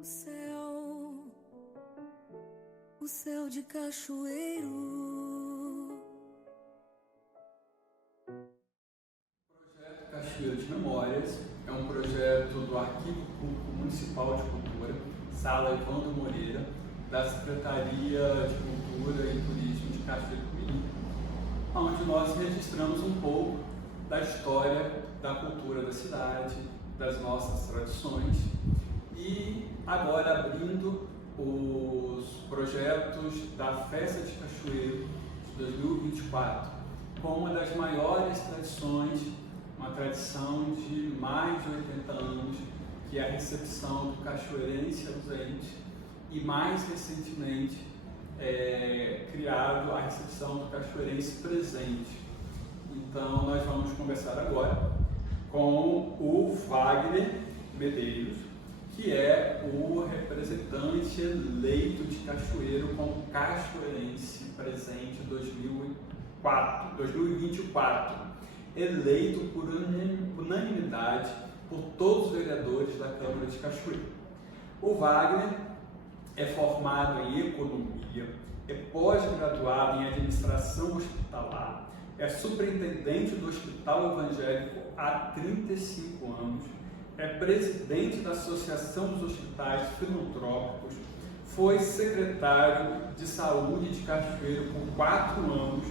O céu de Cachoeiro. O projeto Cachoeiro de Memórias é um projeto do Arquivo Público Municipal de Cultura, Sala Evandro Moreira, da Secretaria de Cultura e Turismo de Cachoeiro do Mirim, onde nós registramos um pouco da história da cultura da cidade, das nossas tradições, e agora abrindo os projetos da Festa de Cachoeiro de 2024, com uma das maiores tradições, uma tradição de mais de 80 anos, que é a recepção do cachoeirense ausente, e mais recentemente criado a recepção do cachoeirense presente. Então nós vamos conversar agora com o Wagner Medeiros, que é o representante eleito de Cachoeiro como cachoeirense presente 2024, eleito por unanimidade por todos os vereadores da Câmara de Cachoeiro. O Wagner é formado em economia, é pós-graduado em administração hospitalar, é superintendente do Hospital Evangélico há 35 anos, é presidente da Associação dos Hospitais Filantrópicos, foi secretário de Saúde de Cachoeiro por 4 anos,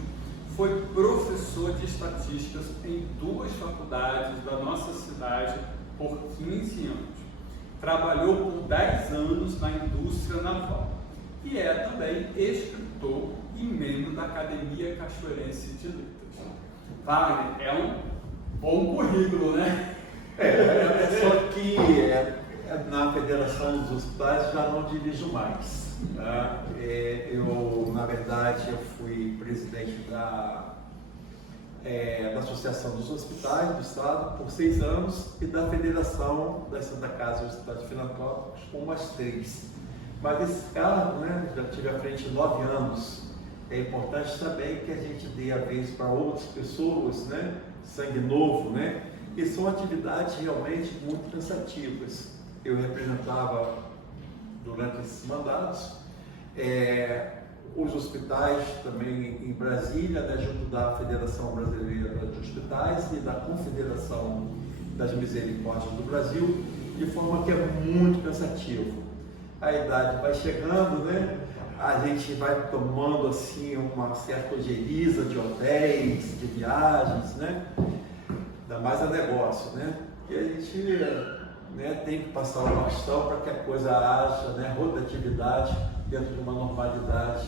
foi professor de estatísticas em 2 faculdades da nossa cidade por 15 anos. Trabalhou por 10 anos na indústria naval e é também escritor e membro da Academia Cachoeirense de Letras. Wagner, é um bom currículo, né? Só que na Federação dos Hospitais já não dirijo mais. Tá? Na verdade, eu fui presidente da Associação dos Hospitais do Estado por 6 anos e da Federação da Santa Casa dos Hospitais Filantrópicos por mais 3. Mas esse cargo, já tive à frente 9 anos. É importante também que a gente dê a vez para outras pessoas, sangue novo, e são atividades realmente muito cansativas. Eu representava, durante esses mandatos, os hospitais também em Brasília, junto da Federação Brasileira de Hospitais e da Confederação das Misericórdias do Brasil, de forma que é muito cansativo. A idade vai chegando, a gente vai tomando assim uma certa ojeriza de hotéis, de viagens, ainda mais a negócio, e a gente tem que passar o bastão para que a coisa haja, rotatividade dentro de uma normalidade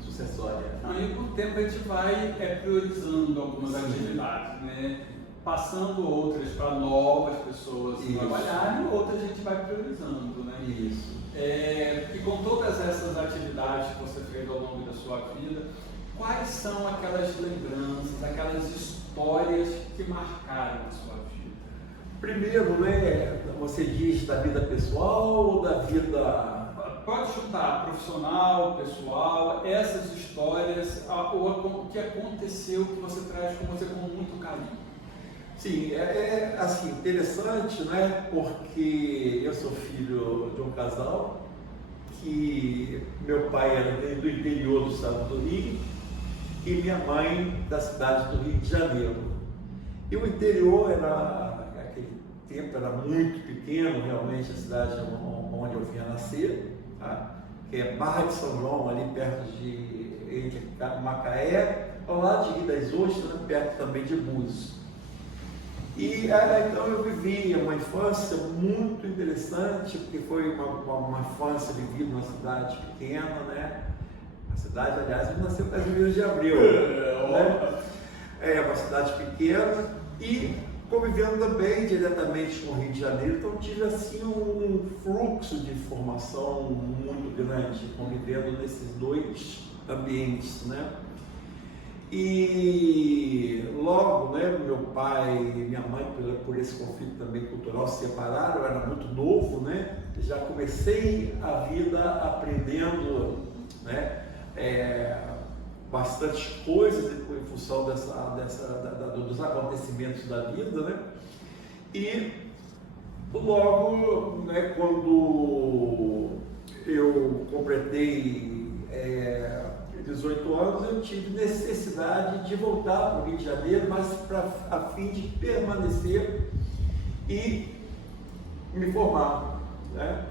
sucessória. E com o tempo a gente vai priorizando algumas atividades, passando outras para novas pessoas trabalharem, e outras a gente vai priorizando, Isso. E com todas essas atividades que você fez ao longo da sua vida, quais são aquelas lembranças, aquelas histórias que marcaram a sua vida? Primeiro, você diz da vida pessoal ou da vida... Pode chutar, profissional, pessoal, essas histórias, o que aconteceu que você traz com você com muito carinho. Sim, assim, interessante, porque eu sou filho de um casal que meu pai era do interior do estado do Rio e minha mãe da cidade do Rio de Janeiro. E o interior naquele tempo era muito pequeno, realmente, a cidade onde eu vinha nascer, que é Barra de São João, ali perto entre Macaé, ao lado de Rio das Ostras, perto também de Búzios. E então eu vivi uma infância muito interessante, porque foi uma infância vivida numa cidade pequena, A cidade, aliás, eu nasci em Casimiro de Abreu, É uma cidade pequena e convivendo também diretamente com o Rio de Janeiro, então tive assim um fluxo de informação muito grande, convivendo nesses 2 ambientes, E logo, meu pai e minha mãe, por esse conflito também cultural, se separaram. Eu era muito novo, Já comecei a vida aprendendo, bastante coisas em função dos acontecimentos da vida, E Logo, né, quando eu completei 18 anos, eu tive necessidade de voltar para o Rio de Janeiro, mas a fim de permanecer e me formar, né?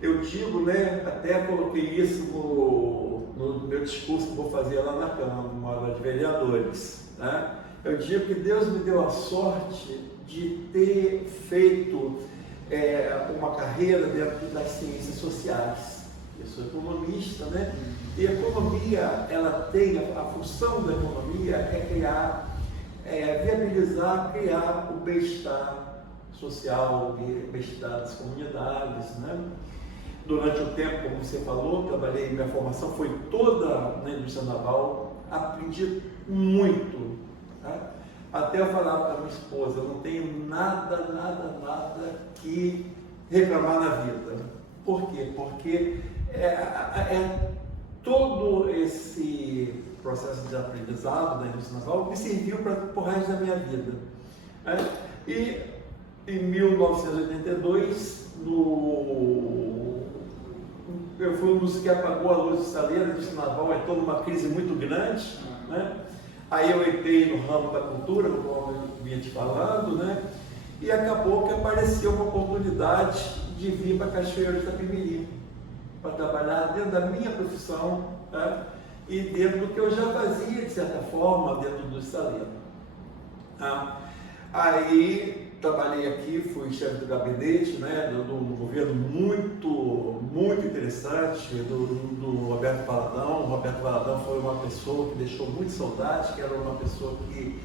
Eu digo, né, até coloquei isso no meu discurso que vou fazer lá na Câmara de Vereadores, né? Eu digo que Deus me deu a sorte de ter feito uma carreira dentro das ciências sociais. Eu sou economista, né? E a economia, ela tem, a função da economia é criar, viabilizar, criar o bem-estar social, o bem-estar das comunidades, né? Durante o tempo, como você falou, trabalhei, minha formação foi toda na indústria naval, aprendi muito, tá? Até eu falava para minha esposa, eu não tenho nada que reclamar na vida. Por quê? Porque todo esse processo de aprendizado da indústria naval me serviu para o resto da minha vida, né? E em 1982, eu fui um dos que apagou a luz do saleiro. A indústria naval entrou numa crise muito grande, né? Aí eu entrei no ramo da cultura, como eu vinha te falando, né? E acabou que apareceu uma oportunidade de vir para Cachoeiro de Itapemirim, para trabalhar dentro da minha profissão, né? E dentro do que eu já fazia, de certa forma, dentro do saleiro. Tá? Aí trabalhei aqui, fui chefe do gabinete, né, do governo muito interessante, do Roberto Valadão. O Roberto Valadão foi uma pessoa que deixou muito saudade, que era uma pessoa que,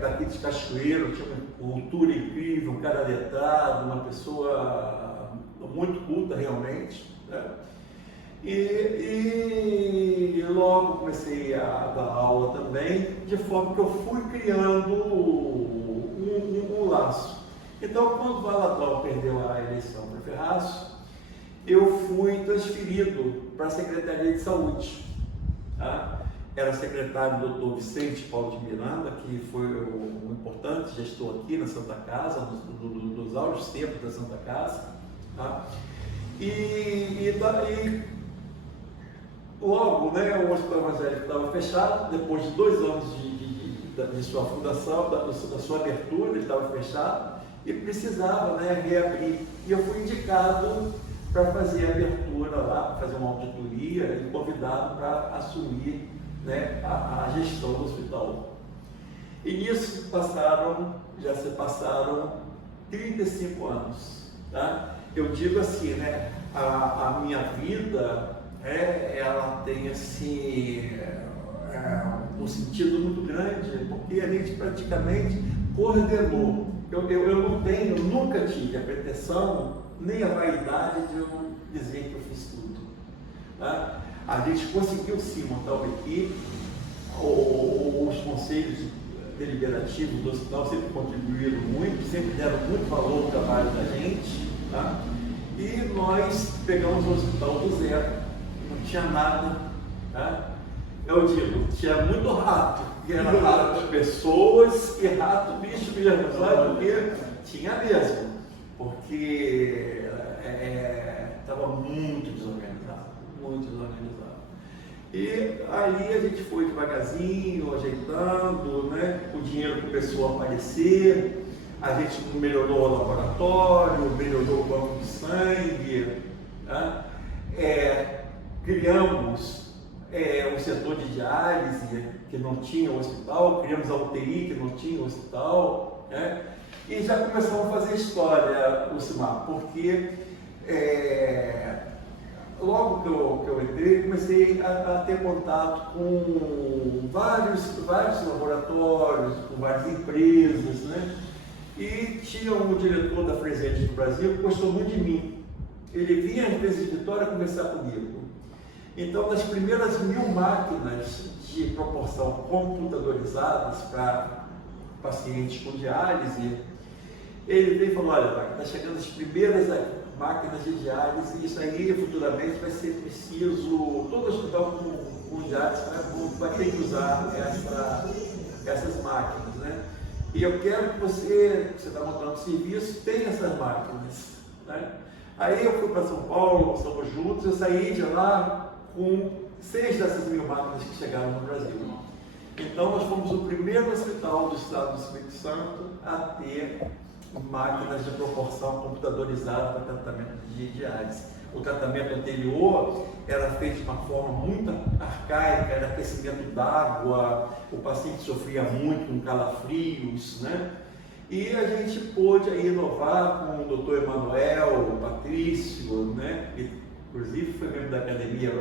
daqui de Cachoeiro, tinha uma cultura incrível, um cara letrado, uma pessoa muito culta realmente, né? E logo comecei a dar aula também, de forma que eu fui criando um laço. Então, quando o Valadão perdeu a eleição para Ferraz, eu fui transferido para a Secretaria de Saúde. Tá? Era secretário do Dr. Vicente Paulo de Miranda, que foi um importante gestor aqui na Santa Casa, dos áureos tempos da Santa Casa. Tá? E daí, logo, né, o Hospital Evangélico estava fechado, depois de 2 anos de sua fundação, da sua abertura, ele estava fechado e precisava, né, reabrir. E eu fui indicado para fazer a abertura lá, fazer uma auditoria e convidado para assumir, né, a gestão do hospital. E nisso já se passaram 35 anos. Tá? Eu digo assim, né, a minha vida, ela tem assim, um sentido muito grande, porque a gente praticamente coordenou. Eu nunca tive a pretensão, nem a vaidade de eu dizer que eu fiz tudo. Tá? A gente conseguiu sim montar uma equipe, os conselhos deliberativos do hospital sempre contribuíram muito, sempre deram muito valor ao trabalho da gente. Tá? E nós pegamos o hospital do zero, não tinha nada. Tá? Eu digo, tinha muito rato, que era rato de pessoas e rato bicho mesmo, sabe? Porque tinha mesmo, porque estava muito desorganizado, muito desorganizado. E aí a gente foi devagarzinho, ajeitando, né? O dinheiro começou a aparecer, a gente melhorou o laboratório, melhorou o banco de sangue, né? Criamos o setor de diálise, que não tinha o hospital, criamos a UTI, que não tinha o hospital, né? E já começamos a fazer história, Lucimar, porque logo que eu entrei, comecei a ter contato com vários laboratórios, com várias empresas, né? E tinha um diretor da Fresenius do Brasil que gostou muito de mim. Ele vinha às vezes de Vitória conversar comigo. Então, nas primeiras 1000 máquinas de proporção computadorizadas para pacientes com diálise, ele veio e falou: olha, está chegando as primeiras máquinas de diálise, e isso aí futuramente vai ser preciso, todo hospital com diálise vai ter que usar essas máquinas, né? e eu quero que você está montando serviço, tenha essas máquinas. Né? Aí eu fui para São Paulo, estamos juntos, eu saí de lá com 6 dessas 1000 máquinas que chegaram no Brasil. Então nós fomos o primeiro hospital do estado do Espírito Santo a ter máquinas de proporção computadorizada para tratamento de diálise. O tratamento anterior era feito de uma forma muito arcaica, era aquecimento d'água, o paciente sofria muito com calafrios, né? E a gente pôde aí inovar com o Dr. Emanuel, o Patrício, né? Que, inclusive foi membro da academia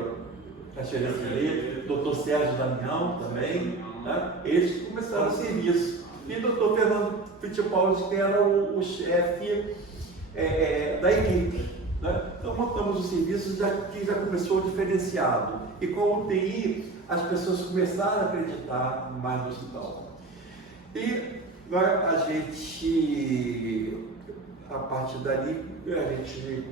Cachoeira Ferreira, Dr. Sérgio Damião também, né? Eles começaram o serviço. E o Dr. Fernando Fittipaldi, que era o chefe da equipe. Né? Então montamos o serviço que já começou diferenciado. E com a UTI, as pessoas começaram a acreditar mais no hospital. E a gente, a partir dali, a gente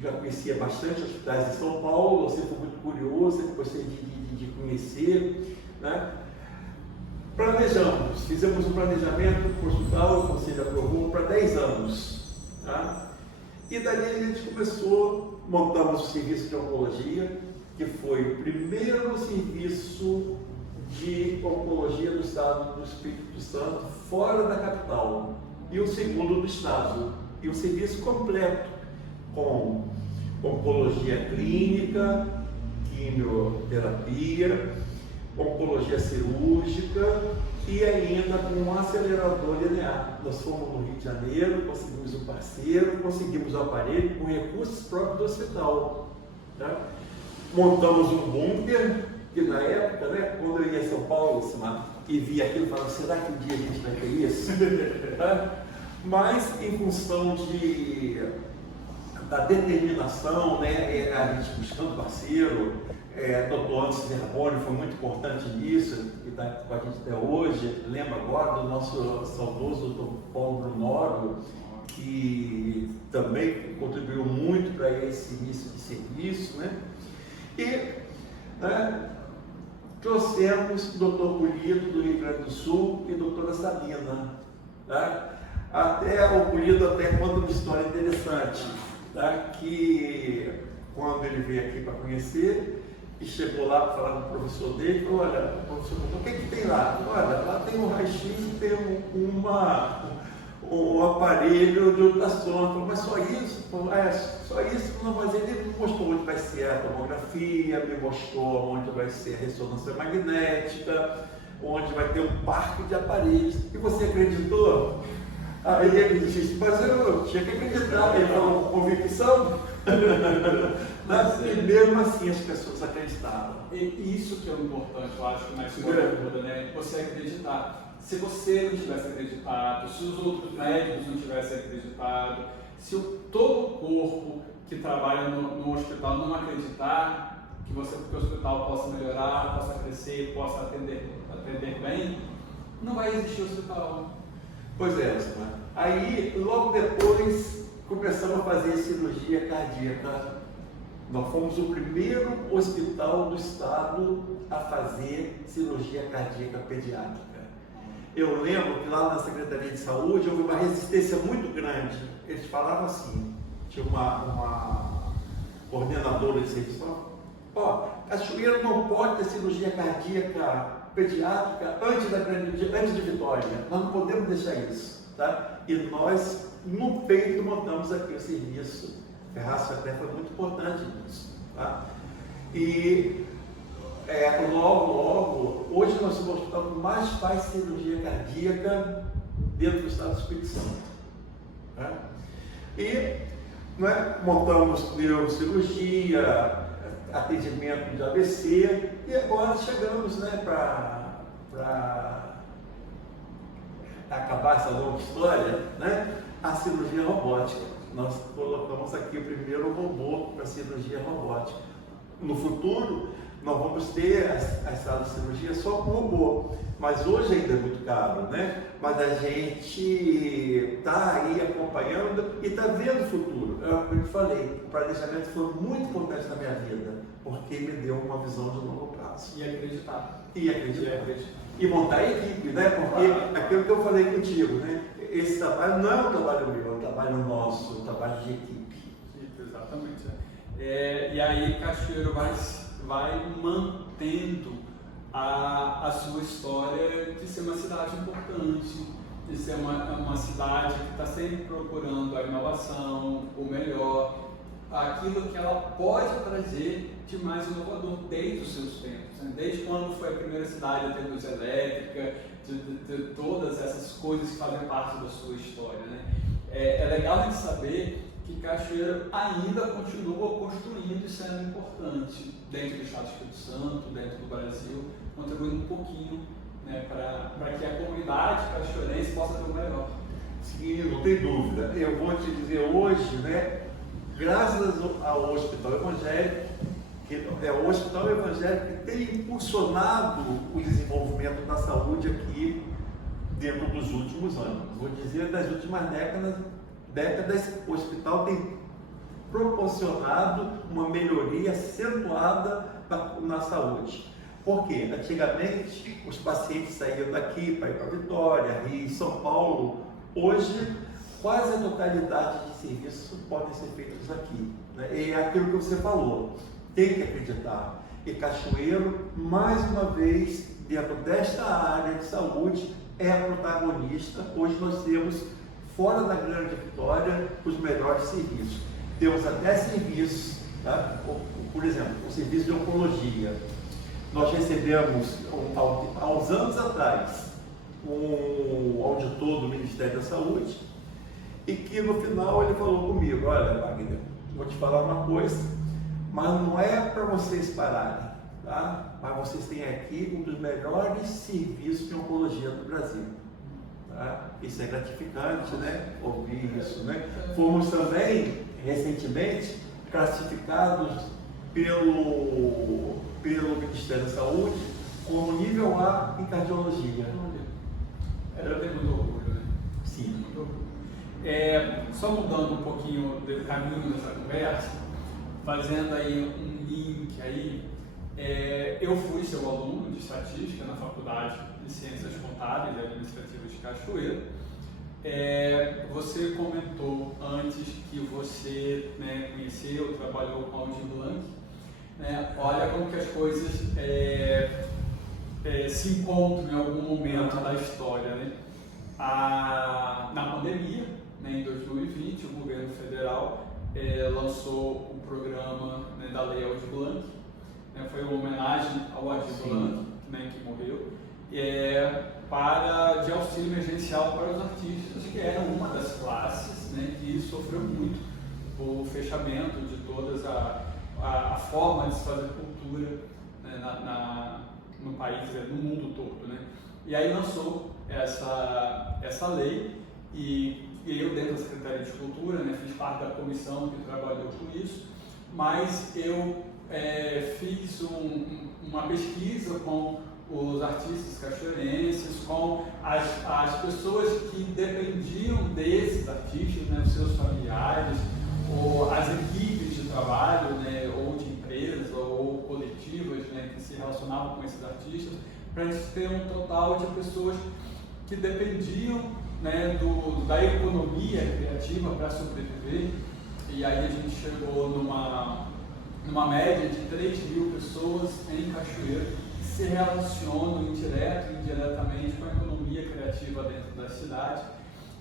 já conhecia bastante hospitais de São Paulo, eu sempre fui muito curioso, sempre gostei de conhecer, né? Planejamos, fizemos um planejamento para o hospital, o conselho aprovou para 10 anos, tá? E dali a gente começou, montamos o serviço de oncologia, que foi o primeiro serviço de oncologia do estado do Espírito Santo, fora da capital, e o segundo do estado, e o serviço completo, com oncologia clínica, quimioterapia, oncologia cirúrgica e ainda com um acelerador linear. Nós fomos no Rio de Janeiro, conseguimos um parceiro, conseguimos o aparelho com recursos próprios do hospital. Tá? Montamos um bunker, que na época, né, quando eu ia a São Paulo e via aquilo, eu falava, será que um dia a gente vai ter isso? Mas em função da determinação, né, a gente buscando parceiro, Dr. Anderson Zerboni foi muito importante nisso, que está com a gente até hoje. Lembro agora do nosso saudoso Dr. Paulo Brunoro, que também contribuiu muito para esse início de serviço, né? E trouxemos o Dr. Pulido do Rio Grande do Sul e a doutora Sabina. Tá? Até o Pulido até conta uma história interessante, tá? Que quando ele veio aqui para conhecer, e chegou lá para falar com o professor dele, falou, olha, professor, o que tem lá? Olha, lá tem um raio-x e tem um aparelho de ultrassom. Falou, mas só isso? Falou, só isso? Não, mas ele me mostrou onde vai ser a tomografia, me mostrou onde vai ser a ressonância magnética, onde vai ter um parque de aparelhos. E você acreditou? Aí ele disse, mas eu tinha que acreditar. Ele falou, convicção? E mesmo assim as pessoas acreditavam. E isso que é o importante, eu acho, na história toda, né? Você acreditar. Se você não tivesse acreditado, se os outros médicos não tivessem acreditado, se todo o corpo que trabalha no hospital não acreditar que o hospital possa melhorar, possa crescer, possa atender bem, não vai existir hospital. Pois é, aí logo depois começamos a fazer cirurgia cardíaca. Nós fomos o primeiro hospital do estado a fazer cirurgia cardíaca pediátrica. Eu lembro que lá na Secretaria de Saúde houve uma resistência muito grande. Eles falavam assim, tinha uma coordenadora de serviço, Cachoeiro não pode ter cirurgia cardíaca pediátrica antes de Vitória. Nós não podemos deixar isso. Tá? E nós, no peito, montamos aqui o serviço. Ferraz até foi muito importante nisso. Tá? E logo, hoje nós somos o hospital que mais faz cirurgia cardíaca dentro do estado do Espírito Santo. Tá? E montamos neurocirurgia, atendimento de AVC, e agora chegamos para acabar essa longa história, a cirurgia robótica. Nós colocamos aqui o primeiro robô para cirurgia robótica. No futuro, nós vamos ter as salas de cirurgia só com robô, mas hoje ainda é muito caro, né? Mas a gente está aí acompanhando e está vendo o futuro. Eu te falei, o planejamento foi muito importante na minha vida, porque me deu uma visão de longo prazo. E acreditar. E acreditar. E montar a equipe, né? Porque aquilo que eu falei contigo, né? Esse trabalho não é um trabalho meu, é um trabalho nosso, um trabalho de equipe. Exatamente. E aí Cachoeiro vai mantendo a sua história de ser uma cidade importante, de ser uma cidade que está sempre procurando a inovação, o melhor, aquilo que ela pode trazer de mais inovador desde os seus tempos, né? Desde quando foi a primeira cidade a ter luz elétrica, de todas essas coisas que fazem parte da sua história, né? É legal a gente saber que Cachoeiro ainda continua construindo e sendo importante dentro do Estado do Espírito Santo, dentro do Brasil, contribuindo um pouquinho, né, para que a comunidade cachoeirense possa ter o melhor. Sim, não tem dúvida. Eu vou te dizer hoje, né, graças ao Hospital Evangélico, que é o Hospital Evangélico que tem impulsionado o desenvolvimento da saúde aqui dentro dos últimos anos. Vou dizer, das últimas décadas, o hospital tem proporcionado uma melhoria acentuada na saúde. Por quê? Antigamente, os pacientes saíam daqui para ir para Vitória, Rio, São Paulo. Hoje, quase a totalidade de serviços podem ser feitos aqui, né? E é aquilo que você falou, tem que acreditar. E Cachoeiro, mais uma vez, dentro desta área de saúde, é a protagonista. Hoje nós temos, fora da Grande Vitória, os melhores serviços. Temos até serviços, tá? Por exemplo, o serviço de oncologia. Nós recebemos, há uns anos atrás, um auditor do Ministério da Saúde, e que no final ele falou comigo: olha, Wagner, vou te falar uma coisa, mas não é para vocês pararem, tá? Mas vocês têm aqui um dos melhores serviços de oncologia do Brasil. Tá? Isso é gratificante, né? Ouvir isso, né? Fomos também, recentemente, classificados pelo Ministério da Saúde como nível A em cardiologia. Eu tenho muito orgulho, né? Sim. Muito orgulho. Só mudando um pouquinho do caminho dessa conversa, fazendo aí um link aí, eu fui seu aluno de estatística na Faculdade de Ciências Contábeis e Administrativas de Cachoeiro. Você comentou antes que você, né, conheceu, trabalhou com Aldir Blanc. Olha como que as coisas se encontram em algum momento da história, né? Na pandemia, né, em 2020, o governo federal lançou o programa, né, da Lei Aldir Blanc, né? Foi uma homenagem ao Aldir Blanc, né, que morreu, de auxílio emergencial para os artistas, que eram uma das classes, né, que sofreu muito o fechamento de todas a forma de se fazer cultura, né, no país, no mundo todo, né? E aí lançou essa lei e eu, dentro da Secretaria de Cultura, né, fiz parte da comissão que trabalhou com isso, mas eu fiz uma pesquisa com os artistas cachoeirenses, com as pessoas que dependiam desses artistas, né, os seus familiares, ou as equipes de trabalho, né, ou de empresas, ou coletivas, né, que se relacionavam com esses artistas, para a gente ter um total de pessoas que dependiam, né, da economia criativa para sobreviver. E aí a gente chegou numa média de 3.000 pessoas em Cachoeiro que se relacionam direta e indiretamente com a economia criativa dentro da cidade.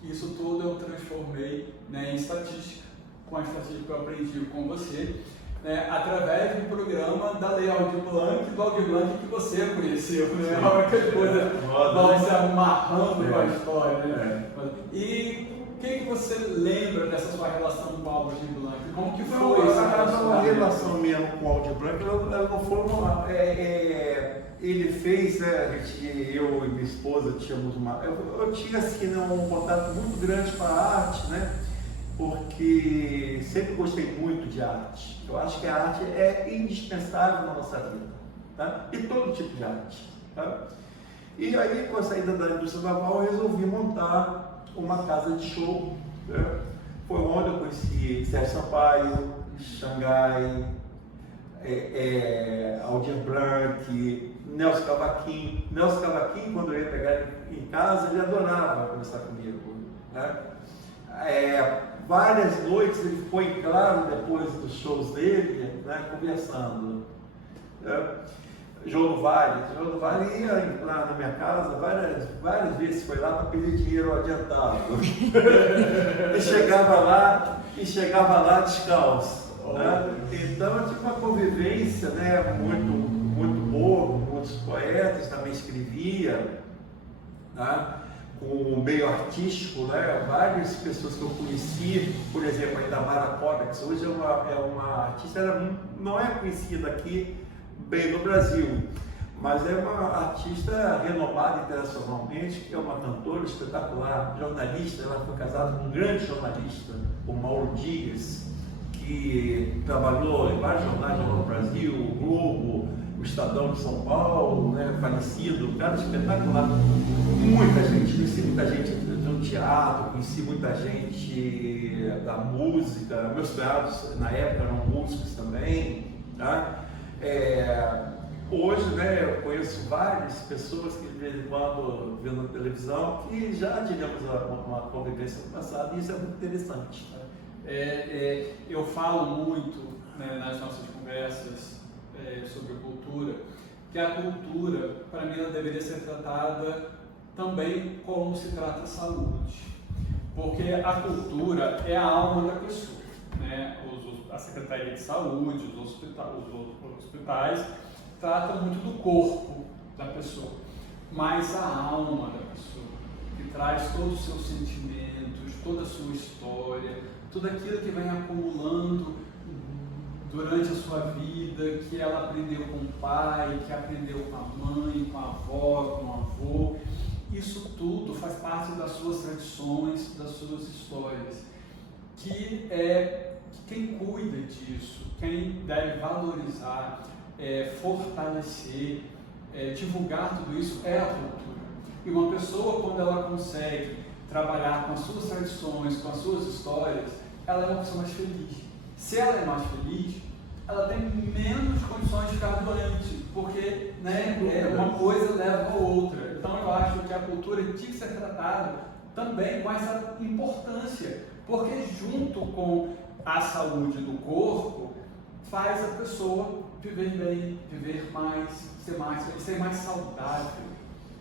Isso tudo eu transformei, né, em estatística, com a estatística que eu aprendi com você, né, através do programa da Lei Aldir Blanc, do Aldir Blanc que você conheceu, né? Aquela coisa vai se amarrando com a história, né? E o que você lembra dessa sua relação com o Aldir Blanc? Como que foi essa relação? A relação mesmo com o Aldir Blanc, ela não foi uma... ele fez, eu e minha esposa tínhamos eu tinha assim, um contato muito grande com a arte, né? Porque sempre gostei muito de arte. Eu acho que a arte é indispensável na nossa vida, tá? E todo tipo de arte. Tá? E aí, com a saída da indústria naval, eu resolvi montar uma casa de show. Né? Foi onde eu conheci Sérgio Sampaio, Xangai, Aldir Blanc, Nelson Cavaquinho. Nelson Cavaquinho, quando eu ia pegar ele em casa, ele adorava conversar comigo. Né? Várias noites ele ficou em claro depois dos shows dele, né, conversando. João do Vale ia lá na minha casa várias vezes, foi lá para pedir dinheiro adiantado. e chegava lá descalço. Né? Então eu tive uma convivência, né, muito boa com muitos poetas, também escrevia, né, com o meio artístico, né, várias pessoas que eu conheci, por exemplo, a Itamara Codex, hoje é uma artista, ela não é conhecida aqui bem no Brasil, mas é uma artista renomada internacionalmente, que é uma cantora espetacular, jornalista. Ela foi casada com um grande jornalista, o Mauro Dias, que trabalhou em vários jornais no Brasil, o Globo, o Estadão de São Paulo, né, falecido, um cara espetacular. Muita gente, conheci muita gente do teatro, conheci muita gente da música, meus cunhados na época eram músicos também, tá? Hoje, né, eu conheço várias pessoas que de vez em quando vêem na televisão que já tivemos uma convivência no passado, e isso é muito interessante. Eu falo muito, né, nas nossas conversas sobre cultura, que a cultura, para mim, ela deveria ser tratada também como se trata a saúde, porque a cultura é a alma da pessoa, né? A Secretaria de Saúde, os hospitais tratam muito do corpo da pessoa, mas a alma da pessoa, que traz todos os seus sentimentos, toda a sua história, tudo aquilo que vem acumulando durante a sua vida, que ela aprendeu com o pai, que aprendeu com a mãe, com a avó, com o avô. Isso tudo faz parte das suas tradições, das suas histórias, que quem cuida disso, quem deve valorizar, fortalecer, divulgar tudo isso é a cultura. E uma pessoa, quando ela consegue trabalhar com as suas tradições, com as suas histórias, ela é uma pessoa mais feliz. Se ela é mais feliz, ela tem menos condições de ficar doente, porque, né, uma coisa leva a outra. Então eu acho que a cultura tinha que ser tratada também com essa importância, porque junto com a saúde do corpo, faz a pessoa viver bem, viver mais, ser mais saudável.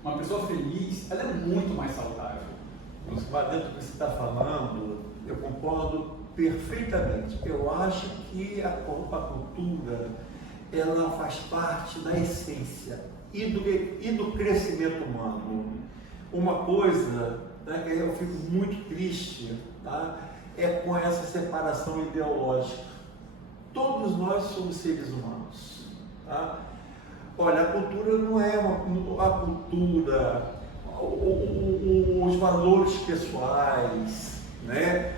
Uma pessoa feliz, ela é muito mais saudável. Dentro do que você está falando, eu concordo perfeitamente. Eu acho que a cultura, ela faz parte da essência e do crescimento humano. Uma coisa, né, que eu fico muito triste, tá, é com essa separação ideológica. Todos nós somos seres humanos. Tá? Olha, a cultura não é a cultura, os valores pessoais, né?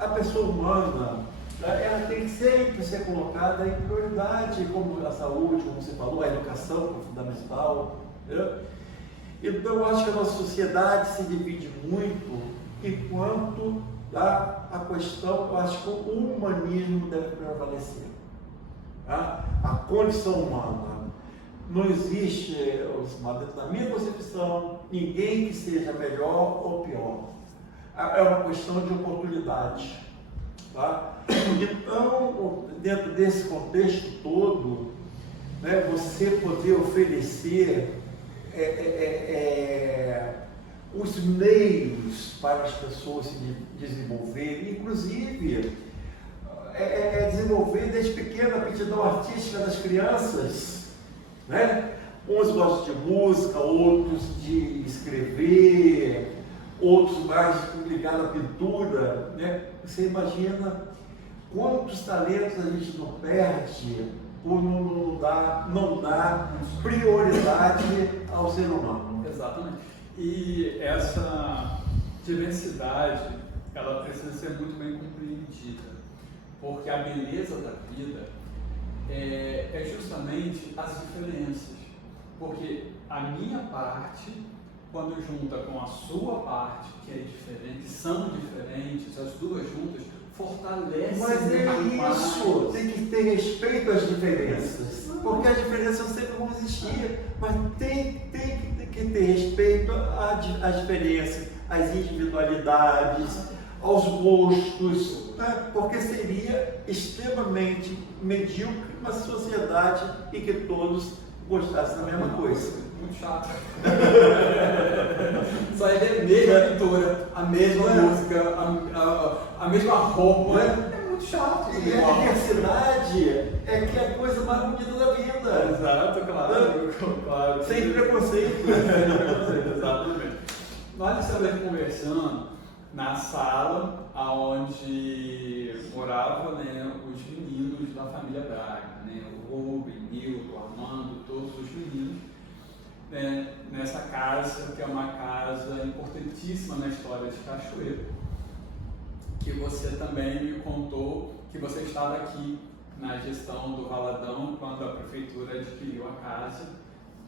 A pessoa humana, ela tem que sempre ser colocada em prioridade, como a saúde, como você falou, a educação, que é fundamental. Né? Então, eu acho que a nossa sociedade se divide muito enquanto a questão, eu acho que o humanismo deve prevalecer. Tá? A condição humana. Não existe, na minha concepção, ninguém que seja melhor ou pior. É uma questão de oportunidade. Tá? Então, dentro desse contexto todo, né, você poder oferecer os meios para as pessoas se desenvolverem, inclusive desenvolver desde pequena a aptidão artística das crianças, né? Uns gostam de música, outros de escrever, outros mais ligados à pintura, né? Você imagina quantos talentos a gente não perde por não dar prioridade ao ser humano. Exatamente. E essa diversidade, ela precisa ser muito bem compreendida, porque a beleza da vida é justamente as diferenças. Porque a minha parte, quando junta com a sua parte, que é diferente, são diferentes, as duas juntas, fortalecem. Mas é isso, tem que ter respeito às diferenças, porque as diferenças sempre vão existir, mas tem que ter respeito às diferenças, às individualidades, aos gostos, né? Porque seria extremamente medíocre uma sociedade em que todos gostassem da mesma coisa. Muito chato. Só ele é a mesma pintura, a mesma música, a mesma roupa. É muito chato. E a diversidade é que é a coisa mais bonita da vida. Exato, claro. Sem preconceito. Sem preconceito, exatamente. Nós estamos aqui conversando na sala onde moravam, né, os meninos da família Braga, né, o Rubem, Nilton, Armando, todos os meninos, né, nessa casa que é uma casa importantíssima na história de Cachoeiro, que você também me contou que você estava aqui na gestão do Valadão quando a prefeitura adquiriu a casa,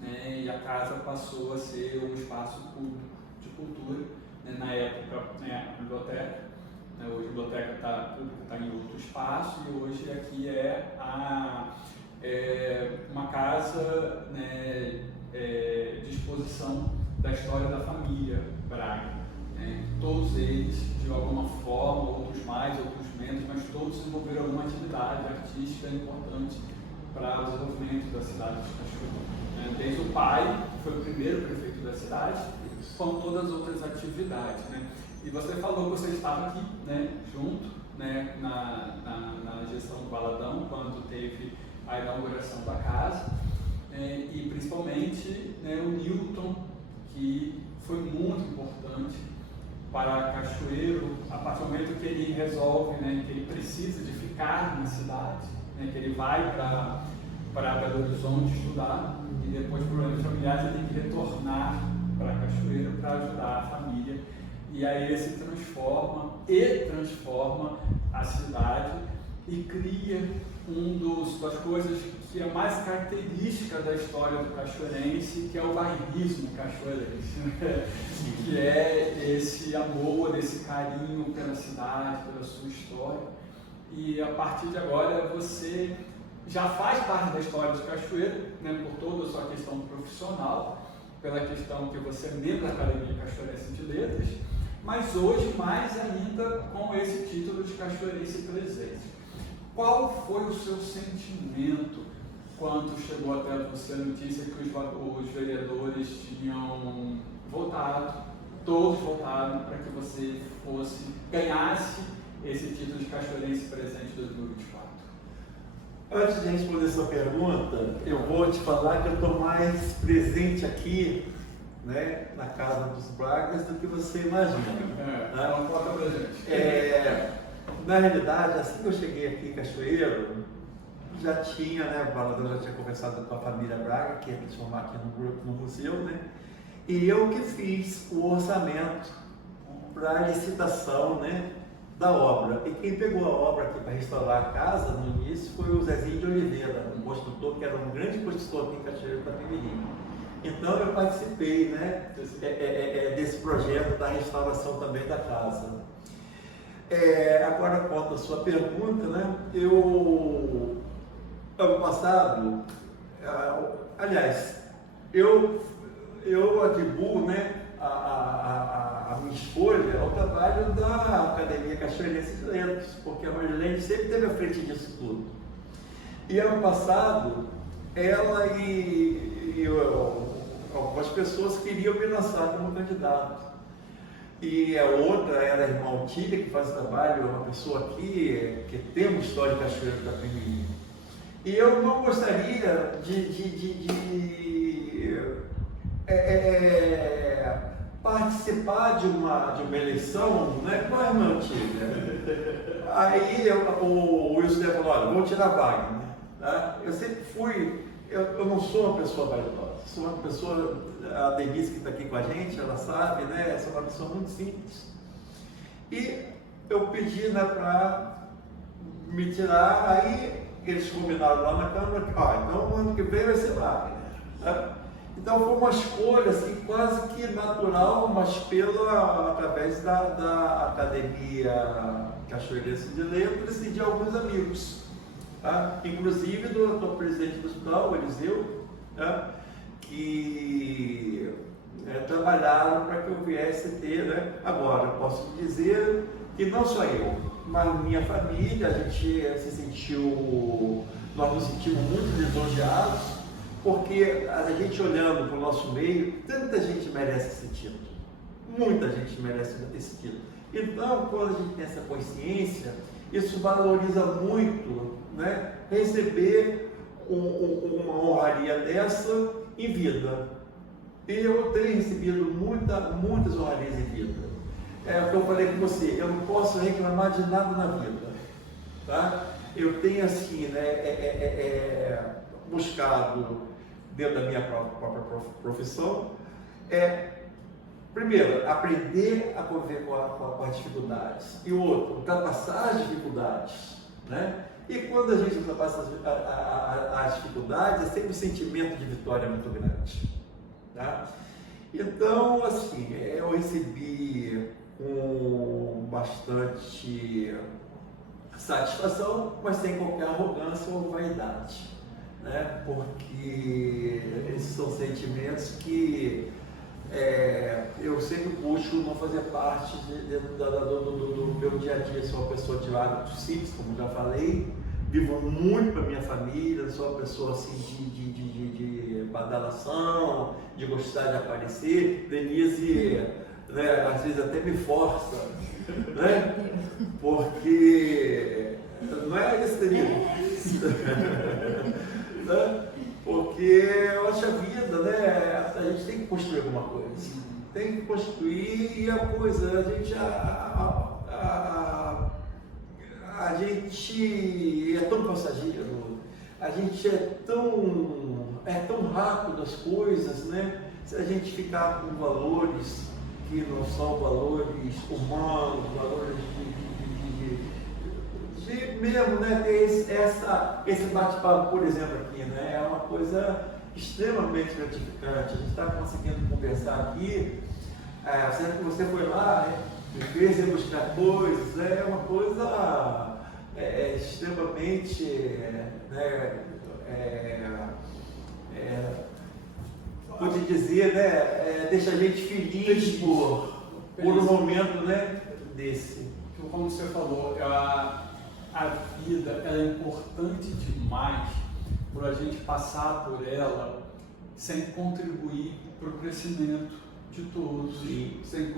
né, e a casa passou a ser um espaço público de cultura, né, na época, né, a biblioteca, né, hoje a biblioteca pública está em outro espaço e hoje aqui é uma casa, né, de exposição da história da família Braga, né, todos eles de alguma forma, outros mais, outros menos, mas todos desenvolveram alguma atividade artística importante para o desenvolvimento da cidade de Cachoeiro, desde o pai, que foi o primeiro prefeito da cidade, com todas as outras atividades, né? E você falou que você estava aqui, né, junto, né, na gestão do Valadão, quando teve a inauguração da casa, e principalmente, né, o Nilton, que foi muito importante para Cachoeiro, a partir do momento que ele resolve, né, que ele precisa de ficar na cidade, né, que ele vai para Belo Horizonte estudar, e depois por problemas familiares ele tem que retornar para Cachoeiro para ajudar a família, e aí ele se transforma a cidade e cria das coisas que é mais característica da história do cachoeirense, que é o bairrismo cachoeirense, né? Que é esse amor, esse carinho pela cidade, pela sua história, e a partir de agora você já faz parte da história de Cachoeiro, né, por toda a sua questão profissional, pela questão que você é membro da Academia Cachoeirense de Letras, mas hoje mais ainda com esse título de cachoeirense presente. Qual foi o seu sentimento quando chegou até você a notícia que os vereadores tinham votado, todos votaram para que você ganhasse esse título de cachoeirense presente de 2024? Antes de responder sua pergunta, eu vou te falar que eu estou mais presente aqui, né, na casa dos Bragas do que você imagina. Então conta pra gente. Na realidade, assim que eu cheguei aqui em Cachoeiro, já tinha, né, o Valadão já tinha conversado com a família Braga, que ia transformar aqui no museu, né, e eu que fiz o orçamento para a licitação, né, da obra. E quem pegou a obra aqui para restaurar a casa no início foi o Zezinho de Oliveira, um construtor que era um grande construtor aqui em Cachoeiro do Itapemirim. Então eu participei, né, desse projeto da restauração também da casa. Agora, quanto à sua pergunta, né, ano passado, aliás, eu atribuo, né, a minha escolha ao trabalho da Academia Cachoeirense de Letras, porque a Marilene sempre esteve à frente disso tudo. E ano passado, ela e algumas pessoas queriam me lançar como candidato. E a outra era a irmã Otília, que faz trabalho, uma pessoa aqui que tem uma história de Cachoeiro da Família. E eu não gostaria de participar de uma eleição, né, com a irmã Otília. Aí o Wilson falou, olha, vou tirar a Wagner. Tá? Eu sempre fui, eu não sou uma pessoa vaidosa, sou uma pessoa, a Denise que está aqui com a gente, ela sabe, né, sou uma pessoa muito simples. E eu pedi, né, para me tirar, aí eles combinaram lá na Câmara que, então o ano que vem vai ser Wagner. Né? Então foi uma escolha assim, quase que natural, mas através da Academia Cachoeirense de Letras e de alguns amigos. Tá? Inclusive do presidente do hospital, o Eliseu, tá? Que trabalharam para que eu viesse ter, né? Agora, eu posso dizer que não só eu, mas minha família, a gente se sentiu, nós nos sentimos muito lisonjeados, porque a gente olhando para o nosso meio, tanta gente merece esse título, muita gente merece esse título. Então, quando a gente tem essa consciência, isso valoriza muito, né? Receber uma honraria dessa em vida. Eu tenho recebido muitas honrarias em vida. É o que eu falei com você, eu não posso reclamar de nada na vida. Tá? Eu tenho assim, né, buscado dentro da minha própria profissão, primeiro, aprender a conviver com as dificuldades. E outro, ultrapassar as dificuldades. Né? E quando a gente ultrapassa as dificuldades, é sempre um sentimento de vitória muito grande. Tá? Então, assim, eu recebi com bastante satisfação, mas sem qualquer arrogância ou vaidade, né? Porque esses são sentimentos que eu sempre busco não fazer parte do meu dia a dia. Sou uma pessoa de hábitos simples, como já falei, vivo muito para minha família, sou uma pessoa assim de badalação, de gostar de aparecer. Denise, né, às vezes até me força, né? Porque não é isso, Denise? Né? Porque eu acho a vida, né? A gente tem que construir alguma coisa. Tem que construir e a coisa, a gente é tão passageiro, a gente é tão rápido as coisas, né? Se a gente ficar com valores que não são valores humanos, valores de mesmo, né? Ter esse bate-papo, por exemplo, aqui, né? É uma coisa extremamente gratificante. A gente está conseguindo conversar aqui, sempre que você foi lá, né? Me fez ir buscar coisas, é uma coisa extremamente, né? Pode dizer, né? Deixa a gente feliz por um momento, né? Desse. Como você falou, a vida ela é importante demais para a gente passar por ela sem contribuir para o crescimento de todos, sem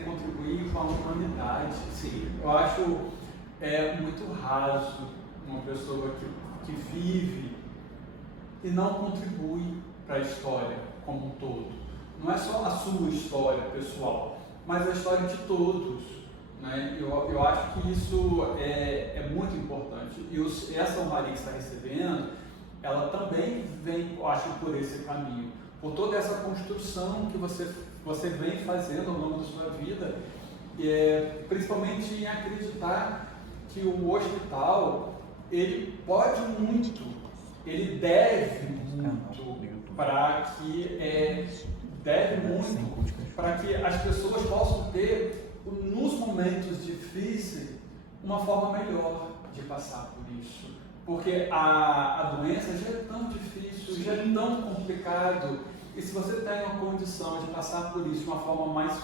contribuir com a humanidade. Sim. Eu acho muito raso uma pessoa que vive e não contribui para a história como um todo. Não é só a sua história pessoal, mas a história de todos. Né? Eu acho que isso é muito importante. E essa honraria que está recebendo, ela também vem, eu acho, por esse caminho. Por toda essa construção que você vem fazendo ao longo da sua vida, principalmente em acreditar que o hospital, ele pode muito, ele deve muito para que as pessoas possam ter, nos momentos difíceis, uma forma melhor de passar por isso. Porque a doença já é tão difícil, já é tão complicado, e se você tem uma condição de passar por isso de uma forma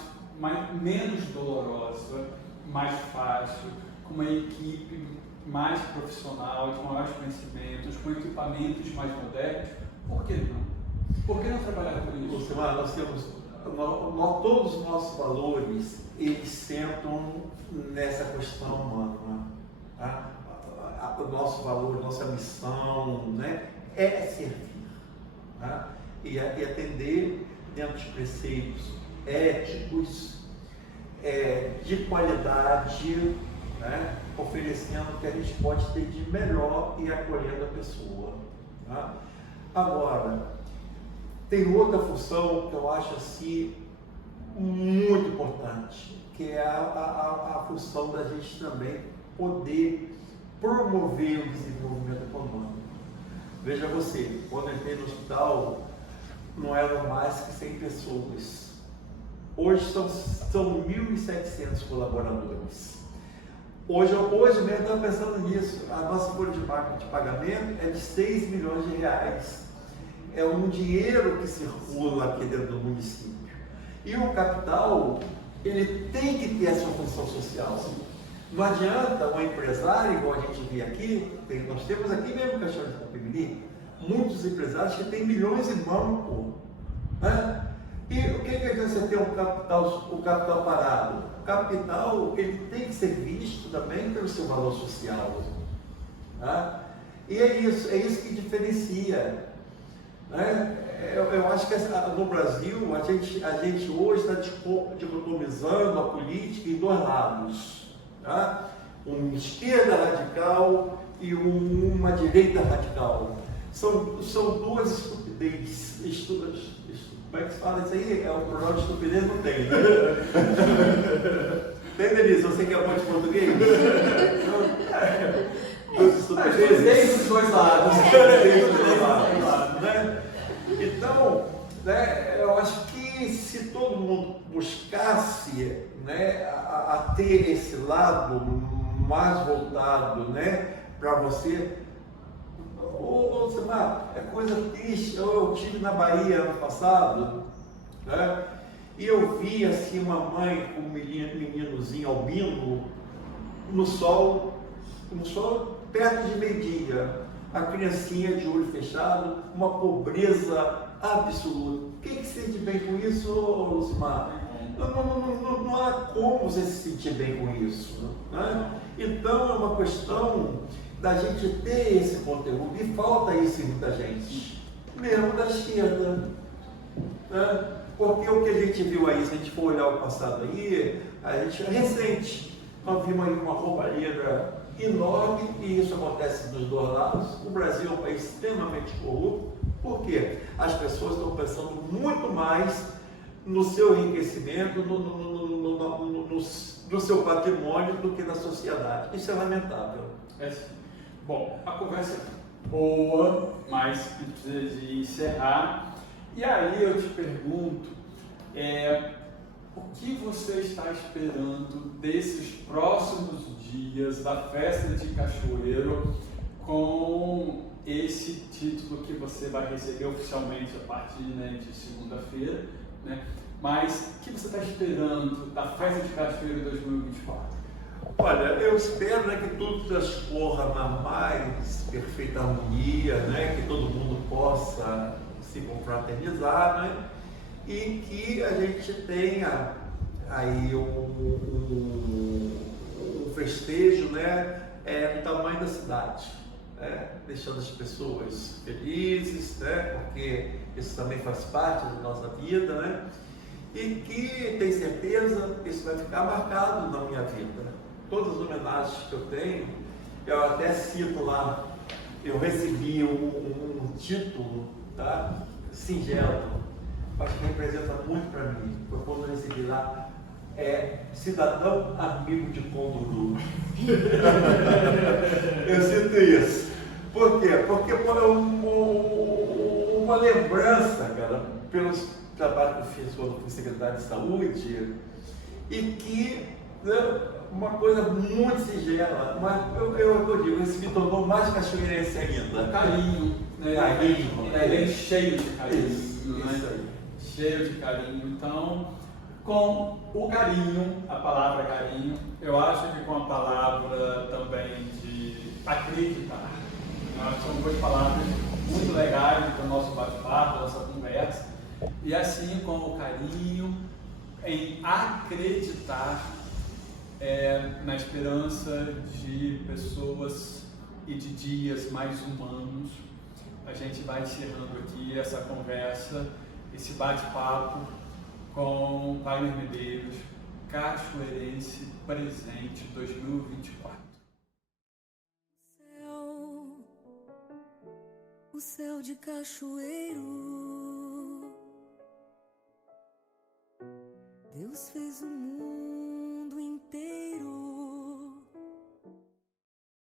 menos dolorosa, mais fácil, com uma equipe mais profissional, de maiores conhecimentos, com equipamentos mais modernos, por que não? Por que não trabalhar por isso? Lucimar, todos os nossos valores, eles sentam nessa questão humana. Tá? O nosso valor, nossa missão, né, é servir, tá? e atender dentro de preceitos éticos, de qualidade, né, oferecendo o que a gente pode ter de melhor e acolhendo a pessoa. Tá? Agora, tem outra função que eu acho assim muito importante, que é a função da gente também poder promover o desenvolvimento econômico. Veja você, quando eu entrei no hospital, não eram mais que 100 pessoas. Hoje são 1.700 colaboradores. Hoje mesmo eu estava pensando nisso. A nossa folha de pagamento é de 6 milhões de reais. É um dinheiro que circula aqui dentro do município. E o capital, ele tem que ter essa função social. Não adianta um empresário, igual a gente vê aqui, nós temos aqui mesmo Cachoeira de Itapemirim, muitos empresários que têm milhões em mão, né? E o que adianta você ter o capital parado? O capital, ele tem que ser visto também pelo seu valor social, tá? E é isso que diferencia, né? Eu acho que no Brasil, a gente hoje está dicotomizando a política em dois lados, tá? Uma esquerda radical e uma direita radical. São duas estupidez. Como é que se fala isso aí? O pronome de estupidez não tem, né? Tem, Denise? Você que é bom de português? Duas estupidezes. Tem dos dois lados. Tem dos dois lados, né? Então, né, eu acho que se todo mundo buscasse, né, a ter esse lado mais voltado, né, para você. Ô, Samar, é coisa triste. Eu estive na Bahia ano passado, né, e eu vi assim uma mãe com um meninozinho albino no sol perto de meio-dia, a criancinha de olho fechado, uma pobreza absoluta. Quem se sente bem com isso, Lucimar? Não há como você se sentir bem com isso, né? Então é uma questão da gente ter esse conteúdo, e falta isso em muita gente, mesmo da esquerda, né? Porque o que a gente viu aí, se a gente for olhar o passado aí, a gente é recente, nós vimos aí uma roubalheira enorme, e isso acontece dos dois lados. O Brasil é um país extremamente corrupto. Por quê? As pessoas estão pensando muito mais no seu enriquecimento, no seu patrimônio, do que na sociedade. Isso é lamentável. Bom, a conversa é boa, mas precisa de encerrar. E aí eu te pergunto, o que você está esperando desses próximos dias da festa de Cachoeiro, com esse título que você vai receber oficialmente a partir, né, de segunda-feira, né? Mas o que você está esperando da festa de Cachoeiro 2024? Olha, eu espero, né, que tudo transcorra na mais perfeita harmonia, né, que todo mundo possa se confraternizar, né, e que a gente tenha aí um festejo, né, do tamanho da cidade, né, deixando as pessoas felizes, né, porque isso também faz parte da nossa vida, né, e que, tenho certeza, isso vai ficar marcado na minha vida. Todas as homenagens que eu tenho, eu até cito lá, eu recebi um título, tá, singelo, acho que representa muito para mim. Foi quando eu recebi lá, cidadão amigo de Conduru. Eu cito isso. Por quê? Porque é uma lembrança, cara, pelos trabalhos que eu fiz quando fui secretário de saúde, e que, né, uma coisa muito singela, mas eu digo, isso me tornou mais cachoeirense ainda. Carinho, né? Carinho. Cheio de carinho. Isso aí. Cheio de carinho. Então, com o carinho, a palavra carinho, eu acho que com a palavra também de acreditar. Eu acho que são duas palavras muito legais para o nosso bate-papo, nossa conversa. E assim, com o carinho em acreditar na esperança de pessoas e de dias mais humanos, a gente vai encerrando aqui essa conversa, esse bate-papo com Wagner Medeiros, Cachoeirense Presente 2024. O céu de Cachoeiro, Deus fez o mundo